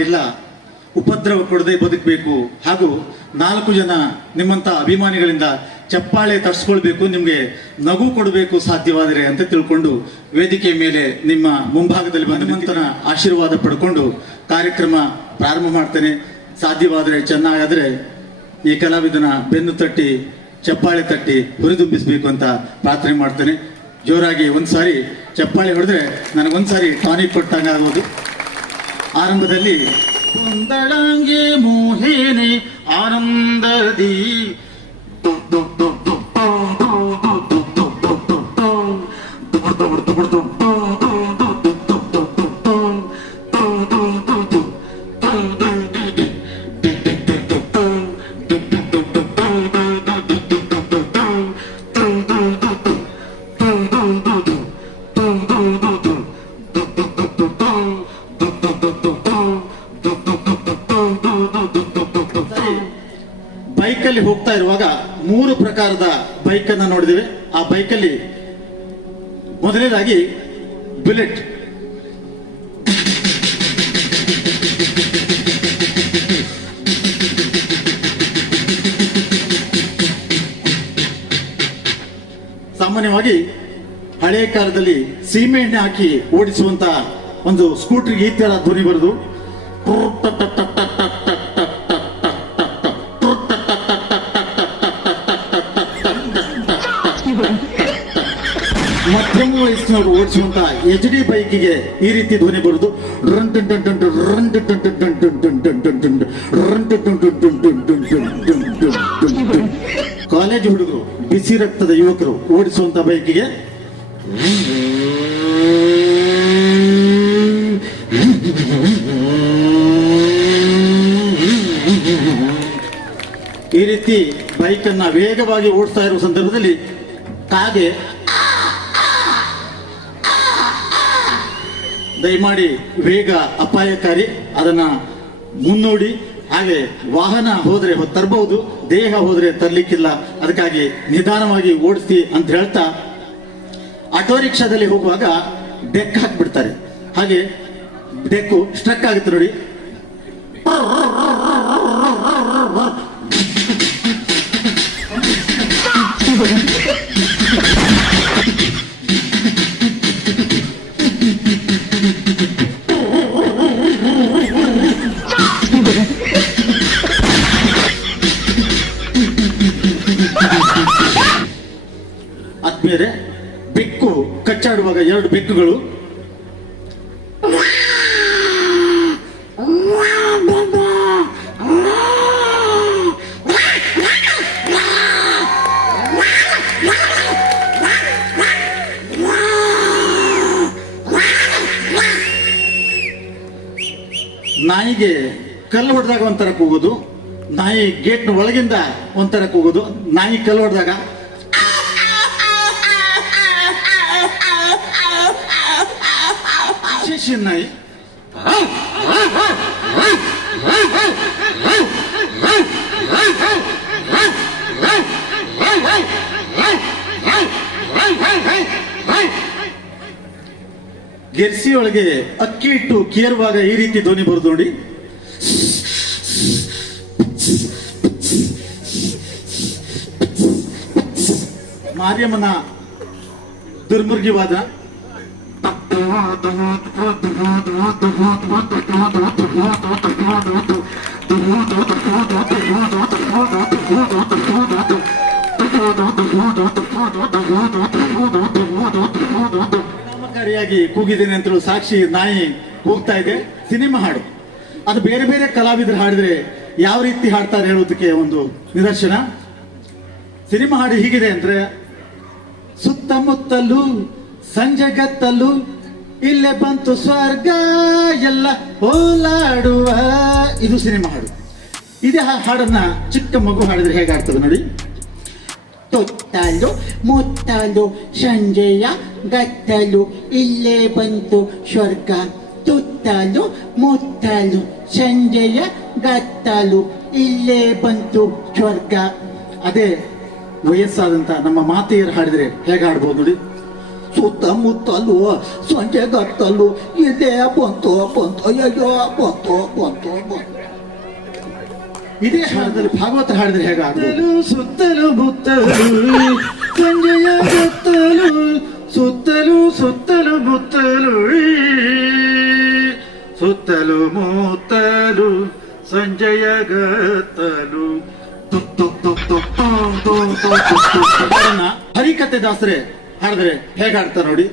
ಇಲ್ಲ ಉಪದ್ರವ ಕೊಡದೆ ಬದುಕಬೇಕು ಹಾಗೂ ನಾಲ್ಕು ಜನ ನಿಮ್ಮಂತ ಅಭಿಮಾನಿಗಳಿಂದ ಚಪ್ಪಾಳೆ ತರಿಸ್ಕೊಳ್ಬೇಕು, ನಿಮಗೆ ನಗು ಕೊಡಬೇಕು ಸಾಧ್ಯವಾದರೆ ಅಂತ ತಿಳ್ಕೊಂಡು ವೇದಿಕೆ ಮೇಲೆ ನಿಮ್ಮ ಮುಂಭಾಗದಲ್ಲಿ ಹನುಮಂತನ ಆಶೀರ್ವಾದ ಪಡ್ಕೊಂಡು ಕಾರ್ಯಕ್ರಮ ಪ್ರಾರಂಭ ಮಾಡ್ತೇನೆ. ಸಾಧ್ಯವಾದರೆ ಚೆನ್ನಾಗಾದರೆ ಈ ಕಲಾವಿದನ ಬೆನ್ನು ತಟ್ಟಿ, ಚಪ್ಪಾಳೆ ತಟ್ಟಿ ಹುರಿದುಂಬಿಸಬೇಕು ಅಂತ ಪ್ರಾರ್ಥನೆ ಮಾಡ್ತೇನೆ. ಜೋರಾಗಿ ಒಂದು ಸಾರಿ ಚಪ್ಪಾಳೆ ಹೊಡೆದ್ರೆ ನನಗೊಂದು ಸಾರಿ ಟಾನಿಕ್ ಕೊಟ್ಟಂಗೆ ಆಗೋದು ಆರಂಭದಲ್ಲಿ ಕುಂದಳಂಗೆ ಮೋಹೇನೆ ಆನಂದದಿ ಮೊದಲನೇದಾಗಿ ಬುಲೆಟ್. ಸಾಮಾನ್ಯವಾಗಿ ಹಳೆ ಕಾಲದಲ್ಲಿ ಸೀಮೆಎಣ್ಣೆ ಹಾಕಿ ಓಡಿಸುವಂತ ಒಂದು ಸ್ಕೂಟರ್ ಈ ತರ ಧ್ವನಿ ಬರುದು ವಯಸ್ಸಿನವರು ಓಡಿಸುವಂತ ಎಚ್ ಡಿ ಬೈಕಿಗೆ ಈ ರೀತಿ ಧ್ವನಿ ಬರುದು ರನ್ ಟನ್ ಟನ್ ಟನ್ ರನ್ ಟನ್ ಟನ್ ಟನ್ ಟನ್ ಟನ್ ಟನ್ ಟನ್ ಟನ್ ರನ್ ಟನ್ ಟನ್ ಟನ್ ಟನ್ ಟನ್ ಟನ್ ಟನ್ ಟನ್ ಟನ್ ಟನ್. ಕಾಲೇಜು ಹುಡುಗರು ಬಿಸಿ ರಕ್ತದ ಯುವಕರು ಓಡಿಸುವಂತ ಬೈಕಿಗೆ ಈ ರೀತಿ ಬೈಕನ್ನ ವೇಗವಾಗಿ ಓಡಿಸ್ತಾ ಇರುವ ಸಂದರ್ಭದಲ್ಲಿ ಕಾಗೆ ದಯಮಾಡಿ ವೇಗ ಅಪಾಯಕಾರಿ, ಅದನ್ನ ಮುನ್ನೋಡಿ, ಹಾಗೆ ವಾಹನ ಹೋದ್ರೆ ತರಬಹುದು, ದೇಹ ಹೋದ್ರೆ ತರ್ಲಿಕ್ಕಿಲ್ಲ, ಅದಕ್ಕಾಗಿ ನಿಧಾನವಾಗಿ ಓಡಿಸಿ ಅಂತ ಹೇಳ್ತಾ ಆಟೋ ರಿಕ್ಷಾದಲ್ಲಿ ಹೋಗುವಾಗ ಡೆಕ್ ಹಾಕ್ಬಿಡ್ತಾರೆ. ಹಾಗೆ ಡೆಕ್ಕು ಸ್ಟ್ರಕ್ ಆಗುತ್ತೆ ನೋಡಿ. ಆದ್ಮೇಲೆ ಬೆಕ್ಕು ಕಚ್ಚಾಡುವಾಗ ಎರಡು ಬೆಕ್ಕುಗಳು. ನಾಯಿಗೆ ಕಲ್ಲು ಹೊಡೆದಾಗ ಒಂಥರ ಕೂಗೋದು, ನಾಯಿ ಗೇಟ್ನ ಒಳಗಿಂದ ಒಂಥರ ಕೂಗೋದು, ನಾಯಿ ಕಲ್ಲು ಹೊಡೆದಾಗ ವಿಶೇಷ ನಾಯಿ ಗೆರ್ಸಿ ಒಳಗೆ ಅಕ್ಕಿ ಇಟ್ಟು ಕೇರುವಾಗ ಈ ರೀತಿ ಧ್ವನಿ ಬರುದು ನೋಡಿ. ಮಾರಿಯಮ್ಮನ ದುರ್ಮುರ್ಗಿವಾದ ಪರಿಣಾಮಕಾರಿಯಾಗಿ ಕೂಗಿದ್ದೇನೆ ಸಾಕ್ಷಿ ನಾಯಿ ಕೂಗ್ತಾ ಇದೆ. ಸಿನಿಮಾ ಹಾಡು. ಅದು ಬೇರೆ ಬೇರೆ ಕಲಾವಿದರು ಹಾಡಿದ್ರೆ ಯಾವ ರೀತಿ ಹಾಡ್ತಾರೆ ಹೇಳೋದಕ್ಕೆ ಒಂದು ನಿದರ್ಶನ. ಸಿನಿಮಾ ಹಾಡು ಹೀಗಿದೆ ಅಂದ್ರೆ ಸುತ್ತಮುತ್ತಲು, ಸಂಜೆಗತ್ತಲು ಇಲ್ಲೇ ಬಂತು ಸ್ವರ್ಗ, ಎಲ್ಲ ಓಲಾಡುವ ಇದು ಸಿನಿಮಾ ಹಾಡು. ಇದೇ ಹಾಡನ್ನ ಚಿಕ್ಕ ಮಗು ಹಾಡಿದ್ರೆ ಹೇಗಾಗ್ತದೆ ನೋಡಿ? ತೊತ್ತಲು ಮುತ್ತಲು, ಸಂಜೆಯ ಗತ್ತಲು, ಇಲ್ಲೇ ಬಂತು ಸ್ವರ್ಗ. ತುತ್ತಲು ಮುತ್ತಲು, ಸಂಜೆಯ ಗತ್ತಲು, ಇಲ್ಲೇ ಬಂತು ಸ್ವರ್ಗ. ಅದೇ ವಯಸ್ಸಾದಂತ ನಮ್ಮ ಮಾತೆಯರು ಹಾಡಿದ್ರೆ ಹೇಗೆ ಹಾಡ್ಬೋದು ನೋಡಿ? ಸುತ್ತಮುತ್ತಲು ಸೊಂಟೆಗತ್ತಲು ಇದೇ ಬಂತು ಬಂತು ಅಯ್ಯೋ ಬಂತು ಬಂತು ಬಂತು ಇದೇ ಹಾಡದಲ್ಲಿ ಭಾಗವತ ಹಾಡಿದ್ರೆ ಹೇಗಾಗ್ತದೆ ಸುತ್ತಲು ಬುತ್ತಲು ಸಂಜೆಯ ಬತ್ತಲು ಸುತ್ತಲು ಸುತ್ತಲು ಬುತ್ತಲು ಸುತ್ತಲು ಮುತ್ತಲು ಸಂಜೆಯ ಗತ್ತಲು ಹರಿಕತೆ ದಾಸರೇ ಹಾಡಿದ್ರೆ ಹೇಗೆ ಹಾಡ್ತಾರೆ ನೋಡಿ?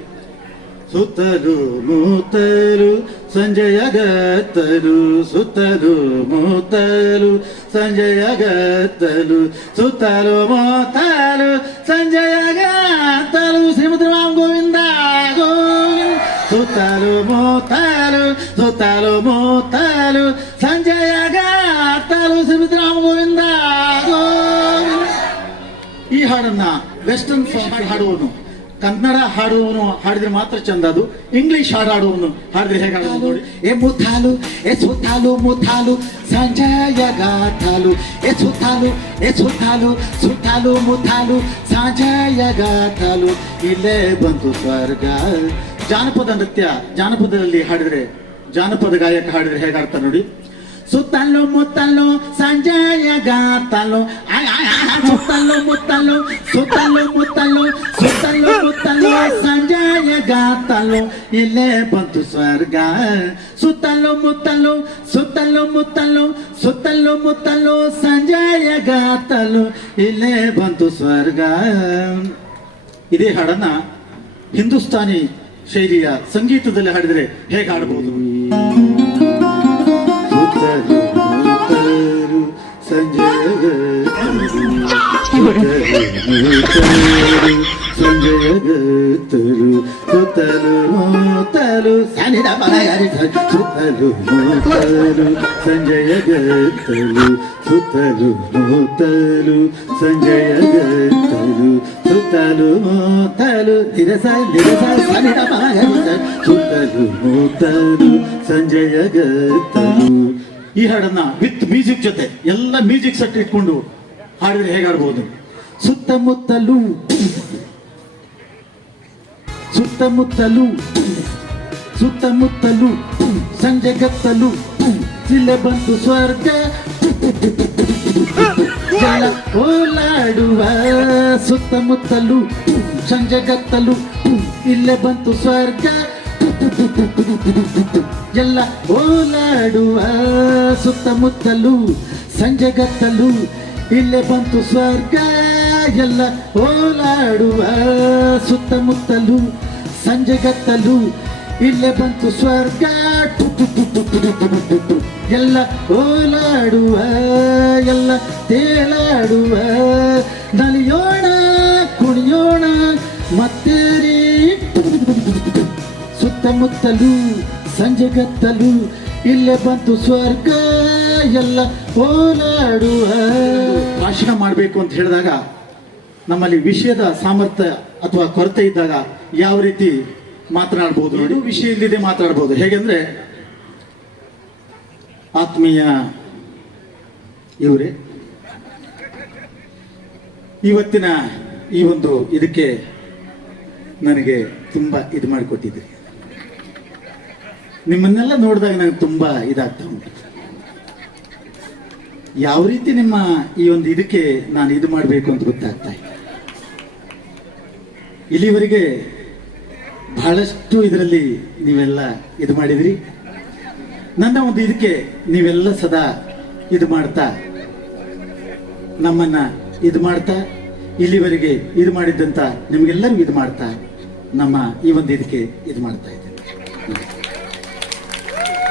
ಸುತ್ತಲು ಮೂತಲು ಸಂಜೆಯ ಗತ್ತಲು ಸುತ್ತಲು ಮೂತಲು ಸಂಜೆಯ ಗತ್ತಲು ಸುತ್ತಲು ಮೂತಲು ಸಂಜೆಯ ಗತ್ತಲು ಶ್ರೀಮತಿ ರಾಮ್ ಗೋವಿಂದ. ಗೋವಿಂದ ಸುತ್ತಲು ಮೂತಲು ಸುತ್ತಲು ಮೂತಲು ಸಂಜೆಯ ಗತ್ತಲು ಶ್ರೀಮತಿ ರಾಮ್ ಗೋವಿಂದ. ಗೋವಿಂದ ಈ ಹಾಡನ್ನ ವೆಸ್ಟರ್ನ್ ಸಾಂಗ್ ಹಾಡುವವನು ಕನ್ನಡ ಹಾಡುವವನು ಹಾಡಿದ್ರೆ ಮಾತ್ರ ಚಂದ ಅದು. ಇಂಗ್ಲಿಷ್ ಹಾಡು ಹಾಡುವವನು ಹಾಡಿದ್ರೆ ಹೇಗೆ ನೋಡಿ. ಎ ಮುಥಾಲು ಎ ಸುತ್ತಾಲು ಮುಥಾಲು ಸಂಜಯ ಗಾಥಾಲು ಎ ಸುತ್ತಾಲು ಎ ಸುತ್ತಾಲು ಸುಥಾಲು ಮುಥಾಲು ಸಂಜಯ ಗಾಥಾಲು ಇಲ್ಲೇ ಬಂತು ಸ್ವರ್ಗ. ಜಾನಪದ ನೃತ್ಯ ಜಾನಪದದಲ್ಲಿ ಹಾಡಿದ್ರೆ ಜಾನಪದ ಗಾಯಕ ಹಾಡಿದ್ರೆ ಹೇಗಾಡ್ತಾರೆ ನೋಡಿ. ಸುತ್ತಲು ಮುತ್ತಲು ಸಂಜಯ ಗಾತಲು. ಸುತ್ತಲು ಮುತ್ತಲು ಸುತ್ತಲು ಮುತ್ತಲು ಸುತ್ತಲು ಮುತ್ತಲು ಸಂಜಯ ಗಾತಲು. ಇಲ್ಲೇ ಬಂತು ಸ್ವರ್ಗ. ಸುತ್ತಲು ಮುತ್ತಲು ಸುತ್ತಲು ಮುತ್ತಲು ಸುತ್ತಲು ಮುತ್ತಲು ಸಂಜಯ ಗಾತಲು. ಇಲ್ಲೇ ಬಂತು ಸ್ವರ್ಗ. ಇದೇ ಹಾಡನ್ನ ಹಿಂದೂಸ್ತಾನಿ ಶೈಲಿಯ ಸಂಗೀತದಲ್ಲಿ ಹಾಡಿದರೆ ಹೇಗೆ ಹಾಡಬಹುದು సంజయగతులు సుతలు మోతలు సనిద పలగరి సుతలు మోతలు సంజయగతులు సుతలు మోతలు సంజయగతులు సుతలు మోతలు నిరస నిరస సనిద పలగరి సుతలు మోతలు సంజయగతులు ಈ ಹಾಡನ್ನ ವಿತ್ ಮ್ಯೂಸಿಕ್ ಜೊತೆ ಎಲ್ಲ ಮ್ಯೂಸಿಕ್ ಸೆಟ್ ಇಟ್ಕೊಂಡು ಹಾಡಿದ್ರೆ ಹೇಗೆ ಹಾಡಬಹುದು ಸುತ್ತಮುತ್ತಲು ಸುತ್ತಮುತ್ತಲು ಸುತ್ತಮುತ್ತಲು ಸಂಜೆ ಕತ್ತಲು ಇಲ್ಲೇ ಬಂತು ಸ್ವರ್ಗ ಜಲ ಓಲಾಡುವ ಸುತ್ತಮುತ್ತಲು ಸಂಜೆ ಕತ್ತಲು ಇಲ್ಲೇ ಬಂತು ಸ್ವರ್ಗ ಎಲ್ಲ ಓಲಾಡುವ ಸುತ್ತಮುತ್ತಲು, ಸಂಜೆಗತ್ತಲು, ಇಲ್ಲೇ ಬಂತು ಸ್ವರ್ಗ. ಎಲ್ಲ ಓಲಾಡುವ ಸುತ್ತಮುತ್ತಲು, ಸಂಜೆಗತ್ತಲು, ಇಲ್ಲೇ ಬಂತು ಸ್ವರ್ಗ. ಎಲ್ಲ ಓಲಾಡುವ, ಎಲ್ಲ ತೇಲಾಡುವ. ನಲಿಯೋಣ, ಕುಣಿಯೋಣ ಮತ್ತೆ ರೀ ಸುತ್ತಮುತ್ತಲು ಸಂಜೆಗತ್ತಲು ಇಲ್ಲೇ ಬಂತು ಸ್ವರ್ಗ ಎಲ್ಲ ಓಲಾಡುವ. ಭಾಷಣ ಮಾಡಬೇಕು ಅಂತ ಹೇಳಿದಾಗ ನಮ್ಮಲ್ಲಿ ವಿಷಯದ ಸಾಮರ್ಥ್ಯ ಅಥವಾ ಕೊರತೆ ಇದ್ದಾಗ ಯಾವ ರೀತಿ ಮಾತನಾಡ್ಬೋದು ಇದು ವಿಷಯ ಇಲ್ಲದೆ ಮಾತನಾಡಬಹುದು ಹೇಗೆಂದ್ರೆ ಆತ್ಮೀಯ ಇವರೇ ಇವತ್ತಿನ ಈ ಒಂದು ಇದಕ್ಕೆ ನನಗೆ ತುಂಬ ಇದು ಮಾಡಿಕೊಟ್ಟಿದ್ರಿ. ನಿಮ್ಮನ್ನೆಲ್ಲ ನೋಡಿದಾಗ ನನಗೆ ತುಂಬ ಇದಾಗ್ತಾ ಉಂಟು. ಯಾವ ರೀತಿ ನಿಮ್ಮ ಈ ಒಂದು ಇದಕ್ಕೆ ನಾನು ಇದು ಮಾಡಬೇಕು ಅಂತ ಗೊತ್ತಾಗ್ತಾ ಇಲ್ಲ. ಇಲ್ಲಿವರೆಗೆ ಬಹಳಷ್ಟು ಇದರಲ್ಲಿ ನೀವೆಲ್ಲ ಇದು ಮಾಡಿದ್ರಿ. ನನ್ನ ಒಂದು ಇದಕ್ಕೆ ನೀವೆಲ್ಲ ಸದಾ ಇದು ಮಾಡ್ತಾ, ನಮ್ಮನ್ನ ಇದು ಮಾಡ್ತಾ, ಇಲ್ಲಿವರೆಗೆ ಇದು ಮಾಡಿದ್ದಂತ ನಿಮಗೆಲ್ಲರಿಗೂ ಇದು ಮಾಡ್ತಾ, ನಮ್ಮ ಈ ಒಂದು ಇದಕ್ಕೆ ಇದು ಮಾಡ್ತಾ ಇದ್ದೇನೆ.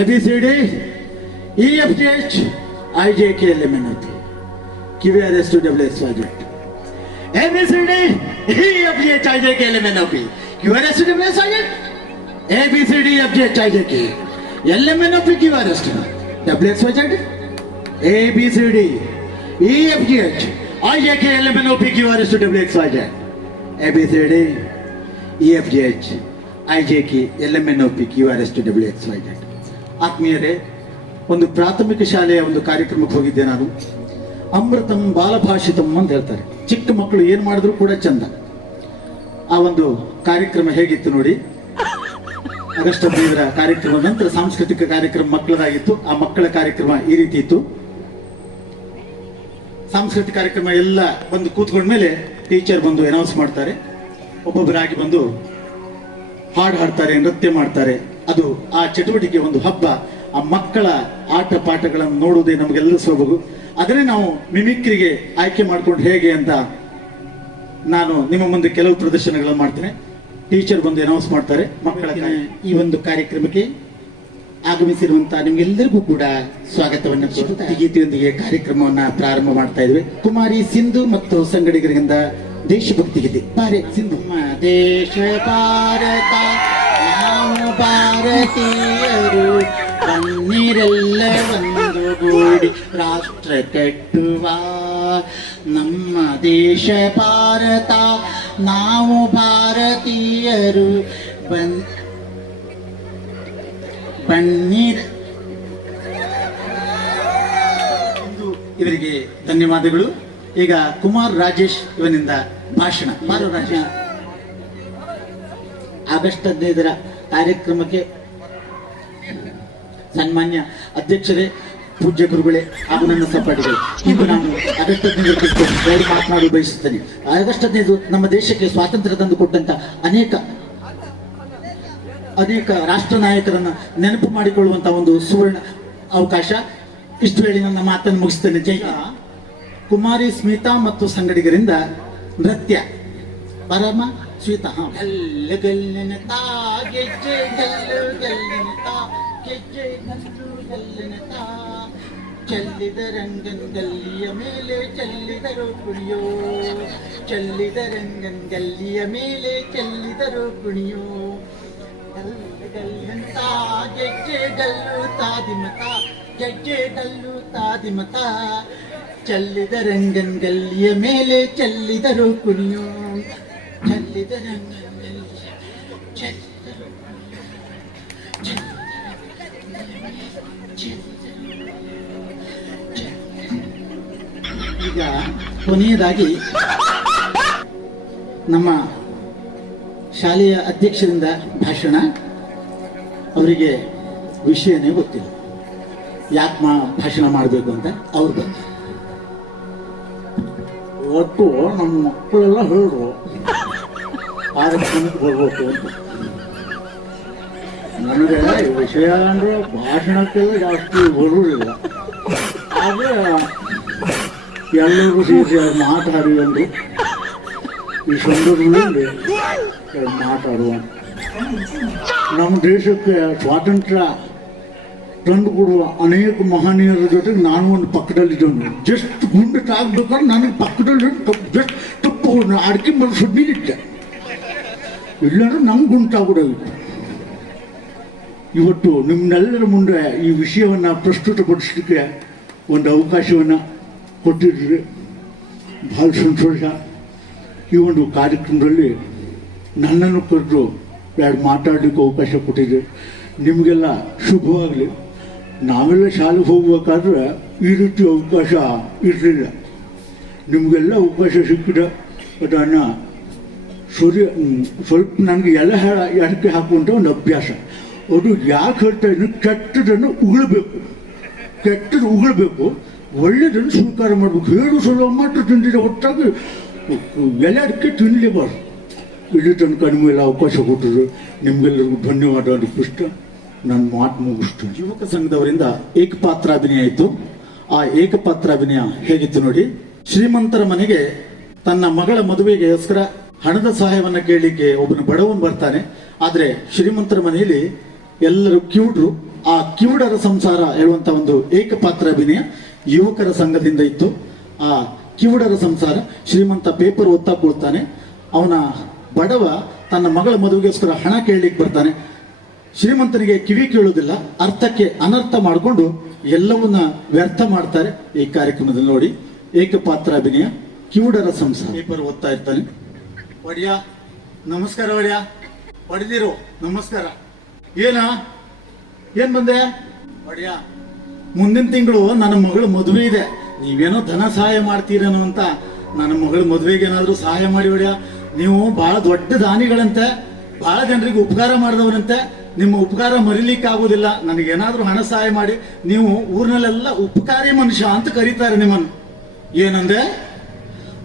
A B C D E F T H I J R S two W S Y A B C D E F T H Q R S two W S Y A B C D F T H I Q R S two W S Y A B C D E F T H Q R S two W X Y A B C D E F G H Q R S two W X Y ಆತ್ಮೀಯರೇ, ಒಂದು ಪ್ರಾಥಮಿಕ ಶಾಲೆಯ ಒಂದು ಕಾರ್ಯಕ್ರಮಕ್ಕೆ ಹೋಗಿದ್ದೆ ನಾನು. ಅಮೃತಂ ಬಾಲಭಾಷಿತಂ ಅಂತ ಹೇಳ್ತಾರೆ. ಚಿಕ್ಕ ಮಕ್ಕಳು ಏನು ಮಾಡಿದ್ರು ಕೂಡ ಚಂದ. ಆ ಒಂದು ಕಾರ್ಯಕ್ರಮ ಹೇಗಿತ್ತು ನೋಡಿ? ಆಗಸ್ಟ್ ಹದಿನೈದರ ಕಾರ್ಯಕ್ರಮ, ನಂತರ ಸಾಂಸ್ಕೃತಿಕ ಕಾರ್ಯಕ್ರಮ ಮಕ್ಕಳದಾಗಿತ್ತು. ಆ ಮಕ್ಕಳ ಕಾರ್ಯಕ್ರಮ ಈ ರೀತಿ ಇತ್ತು. ಸಾಂಸ್ಕೃತಿಕ ಕಾರ್ಯಕ್ರಮ ಎಲ್ಲ ಬಂದು ಕೂತ್ಕೊಂಡ್ಮೇಲೆ ಟೀಚರ್ ಬಂದು ಅನೌನ್ಸ್ ಮಾಡ್ತಾರೆ. ಒಬ್ಬೊಬ್ಬರಾಗಿ ಬಂದು ಹಾಡು ಹಾಡ್ತಾರೆ, ನೃತ್ಯ ಮಾಡ್ತಾರೆ. ಅದು ಆ ಚಟುವಟಿಕೆ ಒಂದು ಹಬ್ಬ. ಆ ಮಕ್ಕಳ ಆಟ ಪಾಠಗಳನ್ನು ನೋಡುವುದೇ ನಮಗೆಲ್ಲ ಸೊಬಗು. ಅದನ್ನೇ ನಾವು ಮಿಮಿಕ್ರಿಗೆ ಆಯ್ಕೆ ಮಾಡ್ಕೊಂಡು ಹೇಗೆ ಅಂತ ನಾನು ನಿಮ್ಮ ಮುಂದೆ ಕೆಲವು ಪ್ರದರ್ಶನಗಳನ್ನು ಮಾಡ್ತೇನೆ. ಟೀಚರ್ ಬಂದು ಅನೌನ್ಸ್ ಮಾಡ್ತಾರೆ ಮಕ್ಕಳ ಈ ಒಂದು ಕಾರ್ಯಕ್ರಮಕ್ಕೆ ಆಗಮಿಸಿರುವಂತಹ ನಿಮ್ಗೆಲ್ಲರಿಗೂ ಕೂಡ ಸ್ವಾಗತವನ್ನು ಗೀತೆಯೊಂದಿಗೆ ಕಾರ್ಯಕ್ರಮವನ್ನ ಪ್ರಾರಂಭ ಮಾಡ್ತಾ ಇದ್ವಿ. ಕುಮಾರಿ ಸಿಂಧು ಮತ್ತು ಸಂಗಡಿಗರಿಂದ ದೇಶಭಕ್ತಿ ಗೀತೆ ಪಾರೆ ಸಿಂಧು. ದೇಶ ಭಾರತ. ಭಾರತೀಯರು ಬನ್ನಿರೆಲ್ಲ ಒಂದು ಗೂಡಿ ರಾಷ್ಟ್ರ ಕಟ್ಟುವ. ನಮ್ಮ ದೇಶ ಭಾರತ, ನಾವು ಭಾರತೀಯರು ಬನ್ ಎಂದು ಇವರಿಗೆ ಧನ್ಯವಾದಗಳು. ಈಗ ಕುಮಾರ್ ರಾಜೇಶ್ ಇವನಿಂದ ಭಾಷಣ. ಮಾರು ರಾಜೇಶ್. ಆಗಸ್ಟ್ ಹದಿನೈದರ ಕಾರ್ಯಕ್ರಮಕ್ಕೆ ಸನ್ಮಾನ್ಯ ಅಧ್ಯಕ್ಷರೇ, ಪೂಜ್ಯ ಗುರುಗಳೇ ಹಾಗೂ ನನ್ನ ಸಹಪಾಠಿಗಳು ಇಂದು ನಾನು ಆಗಸ್ಟ್ ಹದಿನೈದು ಕುರಿತು ಮಾತನಾಡಲು ಬಯಸುತ್ತೇನೆ. ಆಗಸ್ಟ್ ಹದಿನೈದು ನಮ್ಮ ದೇಶಕ್ಕೆ ಸ್ವಾತಂತ್ರ್ಯ ತಂದು ಕೊಟ್ಟಂತ ಅನೇಕ ಅನೇಕ ರಾಷ್ಟ್ರ ನಾಯಕರನ್ನ ನೆನಪು ಮಾಡಿಕೊಳ್ಳುವಂತ ಒಂದು ಸುವರ್ಣ ಅವಕಾಶ. ಇಷ್ಟು ಹೇಳಿ ನನ್ನ ಮಾತನ್ನು ಮುಗಿಸ್ತೇನೆ. ಜಯ. ಕುಮಾರಿ, ಸ್ಮಿತಾ ಮತ್ತು ಸಂಗಡಿಗರಿಂದ ನೃತ್ಯ. ಪರಮ സീതാഹം കല്ലുകല്ലിന് താ ഗെജ് കല്ലുകല്ലിന് താ ഗെജ് കല്ലുകല്ലിന് താ ചല്ലിത രംഗൻ കല്ലിയ മേലെ ചല്ലിതരോ കുണിയോ ചല്ലിത രംഗൻ കല്ലിയ മേലെ ചല്ലിതരോ കുണിയോ കല്ലുകല്ലിന് താ ഗെജ് കല്ലു താതിമത ഗെജ് താതിമത ചല്ലിത രംഗൻ കല്ലിയ മേലെ ചല്ലിതരോ കുണിയോ ಈಗ ಕೊನೆಯದಾಗಿ ನಮ್ಮ ಶಾಲೆಯ ಅಧ್ಯಕ್ಷರಿಂದ ಭಾಷಣ. ಅವರಿಗೆ ವಿಷಯನೇ ಗೊತ್ತಿಲ್ಲ. ಯಾಕೆ ಮಾ ಭಾಷಣ ಮಾಡಬೇಕು ಅಂತ ಅವ್ರು ಬಂದ ಒಟ್ಟು ನಮ್ಮ ಮಕ್ಕಳೆಲ್ಲ ಹೇಳಿದ್ರು ಕಾರ್ಯಕ್ರಮಕ್ಕೆ ಬರ್ಬೇಕು ಅಂತ ನನಗೆ ವಿಷಯ ಅಂದರೆ ಭಾಷಣಕ್ಕೆಲ್ಲ ಜಾಸ್ತಿ ಬರುವುದಿಲ್ಲ ಆದರೆ ಎಲ್ಲರೂ ಸೇರಿ ಮಾತಾಡಿ ಅಂದರು ಈ ಸಂದರ್ಭದಲ್ಲಿ ಮಾತಾಡುವ ನಮ್ಮ ದೇಶಕ್ಕೆ ಸ್ವಾತಂತ್ರ್ಯ ತಂದು ಕೊಡುವ ಅನೇಕ ಮಹನೀಯರ ಜೊತೆಗೆ ನಾನು ಒಂದು ಪಕ್ಕದಲ್ಲಿದ್ದವನು ಜಸ್ಟ್ ಗುಂಡು ತಾಗಬೇಕಾದ್ರೆ ನನಗೆ ಪಕ್ಕದಲ್ಲಿ ಜಸ್ಟ್ ತಪ್ಪು ಅಡಿಕೆ ಬಂದು ಸುದ್ದಿಲಿದ್ದೆ ಇಲ್ಲಾಂದ್ರೆ ನಮ್ಗೆ ಗುಂಟಾಗ್ಬಿಡೋಗಿತ್ತು ಇವತ್ತು ನಿಮ್ಮೆಲ್ಲರ ಮುಂದೆ ಈ ವಿಷಯವನ್ನು ಪ್ರಸ್ತುತಪಡಿಸಲಿಕ್ಕೆ ಒಂದು ಅವಕಾಶವನ್ನು ಕೊಟ್ಟಿದ್ರಿ. ಭಾಳ ಸಂತೋಷ. ಈ ಒಂದು ಕಾರ್ಯಕ್ರಮದಲ್ಲಿ ನನ್ನನ್ನು ಕರೆದು ಎರಡು ಮಾತಾಡಲಿಕ್ಕೆ ಅವಕಾಶ ಕೊಟ್ಟಿದೆ ನಿಮಗೆಲ್ಲ ಶುಭವಾಗಲಿ. ನಾವೆಲ್ಲ ಶಾಲೆಗೆ ಹೋಗ್ಬೇಕಾದ್ರೆ ಈ ರೀತಿ ಅವಕಾಶ ಇರಲಿಲ್ಲ. ನಿಮಗೆಲ್ಲ ಅವಕಾಶ ಸಿಕ್ಕಿದೆ ಅದನ್ನು ಸೂರ್ಯ ಸ್ವಲ್ಪ ನನಗೆ ಎಲೆ ಹೇಳ ಎಡಕ್ಕೆ ಹಾಕುವಂಥ ಒಂದು ಅಭ್ಯಾಸ. ಅದು ಯಾಕೆ ಹೇಳ್ತಾ ಇದ್ದೀನಿ ಕೆಟ್ಟದನ್ನು ಉಗುಳಬೇಕು. ಕೆಟ್ಟದ್ದು ಉಗುಳಬೇಕು. ಒಳ್ಳೆಯದನ್ನು ಸ್ವೀಕಾರ ಮಾಡಬೇಕು. ಹೇಳು ಸಲ ಮಾತ್ರ ತಿಂದಿದೆ ಒಟ್ಟಾಗಿ ಎಲೆ ಅಡಿಕೆ ತಿನ್ನಲೇಬಾರ್ದು ಇಲ್ಲಿ ತನಕ ನಿಮಗೆಲ್ಲ ಅವಕಾಶ ಕೊಟ್ಟರು ನಿಮಗೆಲ್ಲರಿಗೂ ಧನ್ಯವಾದ ಅರ್ಪಿಷ್ಟ ನನ್ನ ಮಾತು ಮುಗಿಸ್ತೀನಿ ಯುವಕ ಸಂಘದವರಿಂದ ಏಕಪಾತ್ರಾಭಿನಯ ಇತ್ತು ಆ ಏಕಪಾತ್ರಾಭಿನಯ ಹೇಗಿತ್ತು ನೋಡಿ? ಶ್ರೀಮಂತರ ಮನೆಗೆ ತನ್ನ ಮಗಳ ಮದುವೆಗೋಸ್ಕರ ಹಣದ ಸಹಾಯವನ್ನ ಕೇಳಲಿಕ್ಕೆ ಒಬ್ಬನ ಬಡವನು ಬರ್ತಾನೆ. ಆದ್ರೆ ಶ್ರೀಮಂತರ ಮನೆಯಲ್ಲಿ ಎಲ್ಲರೂ ಕಿವುಡ್ರು. ಆ ಕಿವುಡರ ಸಂಸಾರ ಹೇಳುವಂತ ಒಂದು ಏಕಪಾತ್ರ ಅಭಿನಯ ಯುವಕರ ಸಂಘದಿಂದ ಇತ್ತು. ಆ ಕಿವುಡರ ಸಂಸಾರ ಶ್ರೀಮಂತ ಪೇಪರ್ ಓದ್ತಾ ಅವನ ಬಡವ ತನ್ನ ಮಗಳ ಮದುವೆಗೋಸ್ಕರ ಹಣ ಕೇಳಲಿಕ್ಕೆ ಬರ್ತಾನೆ. ಶ್ರೀಮಂತನಿಗೆ ಕಿವಿ ಕೇಳುವುದಿಲ್ಲ, ಅರ್ಥಕ್ಕೆ ಅನರ್ಥ ಮಾಡಿಕೊಂಡು ಎಲ್ಲವನ್ನ ವ್ಯರ್ಥ ಮಾಡ್ತಾರೆ ಈ ಕಾರ್ಯಕ್ರಮದಲ್ಲಿ ನೋಡಿ. ಏಕಪಾತ್ರ ಅಭಿನಯ ಕಿವುಡರ ಸಂಸಾರ. ಪೇಪರ್ ಓದ್ತಾ ಇರ್ತಾನೆ. ಒಡಿಯ, ನಮಸ್ಕಾರ ಒಡಿಯ. ಹೊಡೆದಿರು ನಮಸ್ಕಾರ. ಏನ? ಏನ್ ಬಂದೆ? ಒಡಿಯ, ಮುಂದಿನ ತಿಂಗಳು ನನ್ನ ಮಗಳ ಮದುವೆ ಇದೆ. ನೀವೇನೋ ಧನ ಸಹಾಯ ಮಾಡ್ತೀರೇನೋ ಅಂತ. ನನ್ನ ಮಗಳ ಮದುವೆಗೆ ಏನಾದರೂ ಸಹಾಯ ಮಾಡಿ ಒಡಿಯ. ನೀವು ಬಹಳ ದೊಡ್ಡ ದಾನಿಗಳಂತೆ ಬಹಳ ಜನರಿಗೆ ಉಪಕಾರ ಮಾಡಿದವರಂತೆ. ನಿಮ್ಮ ಉಪಕಾರ ಮರಿಲಿಕ್ಕೆ ಆಗುದಿಲ್ಲ ನನಗೇನಾದ್ರೂ ಹಣ ಸಹಾಯ ಮಾಡಿ. ನೀವು ಊರಿನಲ್ಲೆಲ್ಲ ಉಪಕಾರಿ ಮನುಷ್ಯ ಅಂತ ಕರೀತಾರೆ ನಿಮ್ಮನ್ನು. ಏನಂದೆ?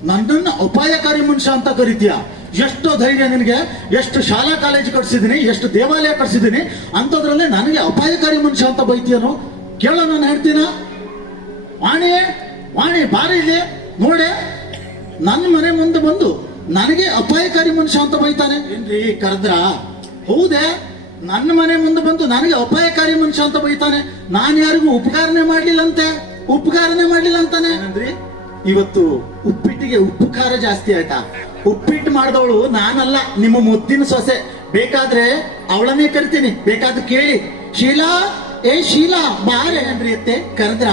ನನ್ನನ್ನು ಅಪಾಯಕಾರಿ ಮನುಷ್ಯ ಅಂತ ಕರಿತೀಯ? ಎಷ್ಟು ಧೈರ್ಯ ನಿನಗೆ? ಎಷ್ಟು ಶಾಲಾ ಕಾಲೇಜು ಕಟ್ಸಿದ್ದೀನಿ ಎಷ್ಟು ದೇವಾಲಯ ಕಟ್ಸಿದ್ದೀನಿ ಅಂಥದ್ರಲ್ಲೇ ನನಗೆ ಅಪಾಯಕಾರಿ ಮನುಷ್ಯ ಅಂತ ಬೈತೀಯನು? ಕೇಳೋ ನಾನು ಹೇಳ್ತೀನ? ವಾಣಿ ವಾಣಿ, ಬಾರಿ ಇದೆ ನೋಡೆ. ನನ್ನ ಮನೆ ಮುಂದೆ ಬಂದು ನನಗೆ ಅಪಾಯಕಾರಿ ಮನುಷ್ಯ ಅಂತ ಬೈತಾನೆ. ಏನ್ರಿ ಕರೆದ್ರ? ಹೌದೇ, ನನ್ನ ಮನೆ ಮುಂದೆ ಬಂದು ನನಗೆ ಅಪಾಯಕಾರಿ ಮನುಷ್ಯ ಅಂತ ಬೈತಾನೆ. ನಾನು ಯಾರಿಗೂ ಉಪಕಾರನೆ ಮಾಡ್ಲಿಲ್ಲಂತೆ. ಉಪಕಾರನೆ ಮಾಡ್ಲಿಲ್ಲ ಅಂತಾನೆ. ಏನಂದ್ರಿ? ಇವತ್ತು ಉಪ್ಪಿಟ್ಟಿಗೆ ಉಪ್ಪು ಖಾರ ಜಾಸ್ತಿ ಆಯ್ತಾ? ಉಪ್ಪಿಟ್ಟು ಮಾಡಿದವಳು ನಾನಲ್ಲ, ನಿಮ್ಮ ಮುದ್ದಿನ ಸೊಸೆ. ಬೇಕಾದ್ರೆ ಅವಳನ್ನೇ ಕರಿತೀನಿ. ಬೇಕಾದ್ರೆ ಕೇಳಿ. ಶೀಲಾ, ಏ ಶೀಲಾ, ಬಾರೆ ಅನ್ರಿ ಅತ್ತೆ ಕರೆದ್ರ?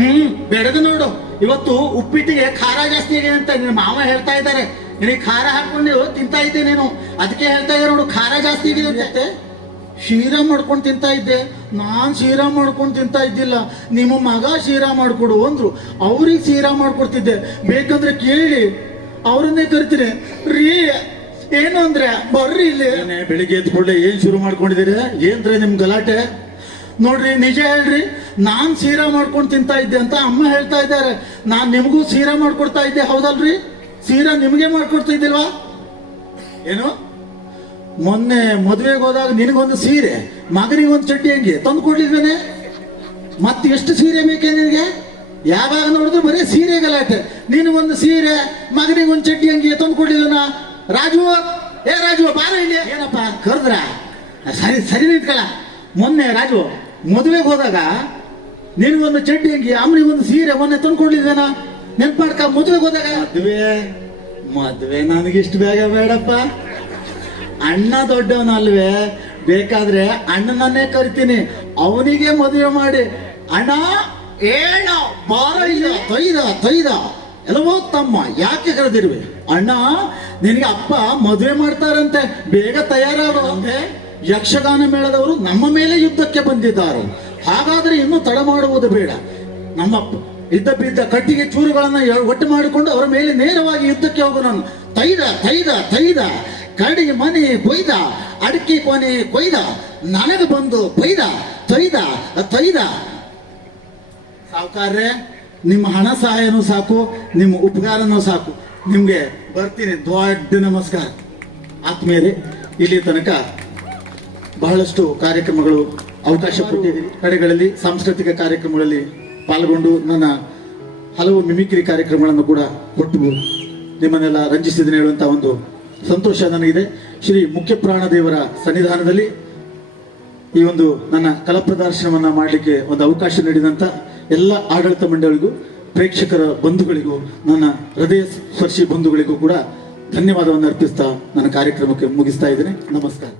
ಹ್ಮ್ ಬೆಳೆದು ನೋಡು. ಇವತ್ತು ಉಪ್ಪಿಟ್ಟಿಗೆ ಖಾರ ಜಾಸ್ತಿ ಆಗಿದೆ ಅಂತ ನಿನ್ನ ಮಾವ ಹೇಳ್ತಾ ಇದ್ದಾರೆ. ನಿನಗೆ ಖಾರ ಹಾಕೊಂಡು ತಿಂತಾ ಇದ್ದೆ ನೀನು. ಅದಕ್ಕೆ ಹೇಳ್ತಾ ಇದ್ದಾರೆ ನೋಡು, ಖಾರ ಜಾಸ್ತಿ ಆಗಿದೆ ಅಂತೆ. ಶೀರಾ ಮಾಡ್ಕೊಂಡು ತಿಂತಾ ಇದ್ದೆ. ನಾನು ಶೀರಾ ಮಾಡ್ಕೊಂಡು ತಿಂತಾ ಇದ್ದಿಲ್ಲ. ನಿಮ್ಮ ಮಗ ಶೀರಾ ಮಾಡ್ಕೊಡು ಅಂದರು. ಅವ್ರಿಗೆ ಶೀರಾ ಮಾಡ್ಕೊಡ್ತಿದ್ದೆ. ಬೇಕಂದ್ರೆ ಕೇಳಿ. ಅವ್ರನ್ನೇ ಕರಿತೀನಿ. ರೀ ಏನು ಅಂದ್ರೆ ಬರ್ರಿ ಇಲ್ಲಿ. ಬೆಳಿಗ್ಗೆ ಎದ್ದು ಕೂಡಲೇ ಏನು ಶುರು ಮಾಡ್ಕೊಂಡಿದ್ದೀರಿ? ಏನ್ರಿ ನಿಮ್ಮ ಗಲಾಟೆ? ನೋಡ್ರಿ ನಿಜ ಹೇಳ್ರಿ. ನಾನು ಸೀರಾ ಮಾಡ್ಕೊಂಡು ತಿಂತಾ ಇದ್ದೆ ಅಂತ ಅಮ್ಮ ಹೇಳ್ತಾ ಇದ್ದಾರೆ. ನಾನು ನಿಮಗೂ ಸೀರಾ ಮಾಡ್ಕೊಡ್ತಾ ಇದ್ದೆ. ಹೌದಲ್ರಿ? ಸೀರಾ ನಿಮಗೆ ಮಾಡ್ಕೊಡ್ತಾ ಇದ್ದಿಲ್ವಾ ಏನು? ಮೊನ್ನೆ ಮದುವೆಗೆ ಹೋದಾಗ ನಿನಗೊಂದು ಸೀರೆ ಮಗನಿಗೊಂದು ಚಡ್ಡಿ ಹಂಗೆ ತಂದು ಕೊಡ್ಲಿಲ್ವೇನೆ? ಮತ್ತೆ ಎಷ್ಟು ಸೀರೆ ಬೇಕೆ ನಿನಗೆ? ಯಾವಾಗ ನೋಡಿದ್ರು ಬರೀ ಸೀರೆ ಗಲಾಟೆ. ನಿನಗೊಂದು ಸೀರೆ ಮಗನಿಗೊಂದು ಚಡ್ಡಿ ಹಂಗೆ ತಂದು ಕೊಡ್ಲಿಲ್ವನ? ರಾಜು ಏ ರಾಜು ಬಾರ ಇಲ್ಲಿ. ಏನಪ್ಪ ಕರೆದ್ರ? ಸರಿ ಸರಿ ನಿಂತ್ಕಳ. ಮೊನ್ನೆ ರಾಜು ಮದುವೆಗೆ ಹೋದಾಗ ನಿನಗೊಂದು ಚಡ್ಡಿ ಹಂಗೆ ಅಮ್ಮನಿಗೊಂದು ಸೀರೆ ಮೊನ್ನೆ ತಂದು ಕೊಡ್ಲಿಲ್ವೇನ? ನೆನ್ಪಾಡ್ಕ ಮದುವೆಗೆ ಹೋದಾಗ? ಮದುವೆ ಮದುವೆ ನನಗೆ ಇಷ್ಟು ಬೇಗ ಬೇಡಪ್ಪ. ಅಣ್ಣ ದೊಡ್ಡವನಲ್ವೇ? ಬೇಕಾದ್ರೆ ಅಣ್ಣನನ್ನೇ ಕರಿತೀನಿ. ಅವನಿಗೆ ಮದುವೆ ಮಾಡಿ. ಅಣ್ಣ, ಏಣ, ಬಾರ ಇಲ್ಲ ತೊಯ್ದ ತೊಯ್ದ. ಎಲ್ಲವೋ ತಮ್ಮ, ಯಾಕೆ ಕರೆದಿರುವೆ? ಅಣ್ಣ, ನಿನಗೆ ಅಪ್ಪ ಮದುವೆ ಮಾಡ್ತಾರಂತೆ. ಬೇಗ ತಯಾರಾದ ಯಕ್ಷಗಾನ ಮೇಳದವರು ನಮ್ಮ ಮೇಲೆ ಯುದ್ಧಕ್ಕೆ ಬಂದಿದ್ದಾರೆ. ಹಾಗಾದ್ರೆ ಇನ್ನೂ ತಡ ಮಾಡುವುದು ಬೇಡ. ನಮ್ಮ ಇದ್ದ ಬಿದ್ದ ಕಟ್ಟಿಗೆ ಚೂರುಗಳನ್ನ ಒಟ್ಟು ಮಾಡಿಕೊಂಡು ಅವರ ಮೇಲೆ ನೇರವಾಗಿ ಯುದ್ಧಕ್ಕೆ ಹೋಗೋಣ ತೈದ ತೈದ ತೈದ ಕಡಿ ಮನೆ ಕೊಯ್ದ, ಅಡಿಕೆ ಕೊನೆ ಕೊಯ್ದ, ನನಗೆ ಬಂದು ಕೊಯ್ದ ತೊಯ್ದ ತೊಯ್ದ. ಸಾವುಕಾರ್ರೆ, ನಿಮ್ಮ ಹಣ ಸಹಾಯನೂ ಸಾಕು, ನಿಮ್ಮ ಉಪಕಾರನೂ ಸಾಕು. ನಿಮಗೆ ಬರ್ತೀನಿ, ದೊಡ್ಡ ನಮಸ್ಕಾರ. ಆತ್ಮೀಯರೇ ಇಲ್ಲಿ ತನಕ ಬಹಳಷ್ಟು ಕಾರ್ಯಕ್ರಮಗಳು ಅವಕಾಶ ಕೊಟ್ಟಿದ್ದೀರಿ ಕಡೆಗಳಲ್ಲಿ ಸಾಂಸ್ಕೃತಿಕ ಕಾರ್ಯಕ್ರಮಗಳಲ್ಲಿ ಪಾಲ್ಗೊಂಡು ನನ್ನ ಹಲವು ಮಿಮಿಕ್ರಿ ಕಾರ್ಯಕ್ರಮಗಳನ್ನು ಕೂಡ ಕೊಟ್ಟು ನಿಮ್ಮನ್ನೆಲ್ಲ ರಂಜಿಸಿದ್ದೀನಿ ಹೇಳುವಂಥ ಒಂದು ಸಂತೋಷ ನನಗಿದೆ. ಶ್ರೀ ಮುಖ್ಯ ಪ್ರಾಣದೇವರ ಸನ್ನಿಧಾನದಲ್ಲಿ ಈ ಒಂದು ನನ್ನ ಕಲಾ ಪ್ರದರ್ಶನವನ್ನ ಮಾಡಲಿಕ್ಕೆ ಒಂದು ಅವಕಾಶ ನೀಡಿದಂತ ಎಲ್ಲ ಆಡಳಿತ ಮಂಡಳಿಗೂ ಪ್ರೇಕ್ಷಕರ ಬಂಧುಗಳಿಗೂ, ನನ್ನ ಹೃದಯ ಸ್ಪರ್ಶಿ ಬಂಧುಗಳಿಗೂ ಕೂಡ ಧನ್ಯವಾದವನ್ನು ಅರ್ಪಿಸ್ತಾ ನನ್ನ ಕಾರ್ಯಕ್ರಮಕ್ಕೆ ಮುಗಿಸ್ತಾ ಇದ್ದೇನೆ. ನಮಸ್ಕಾರ.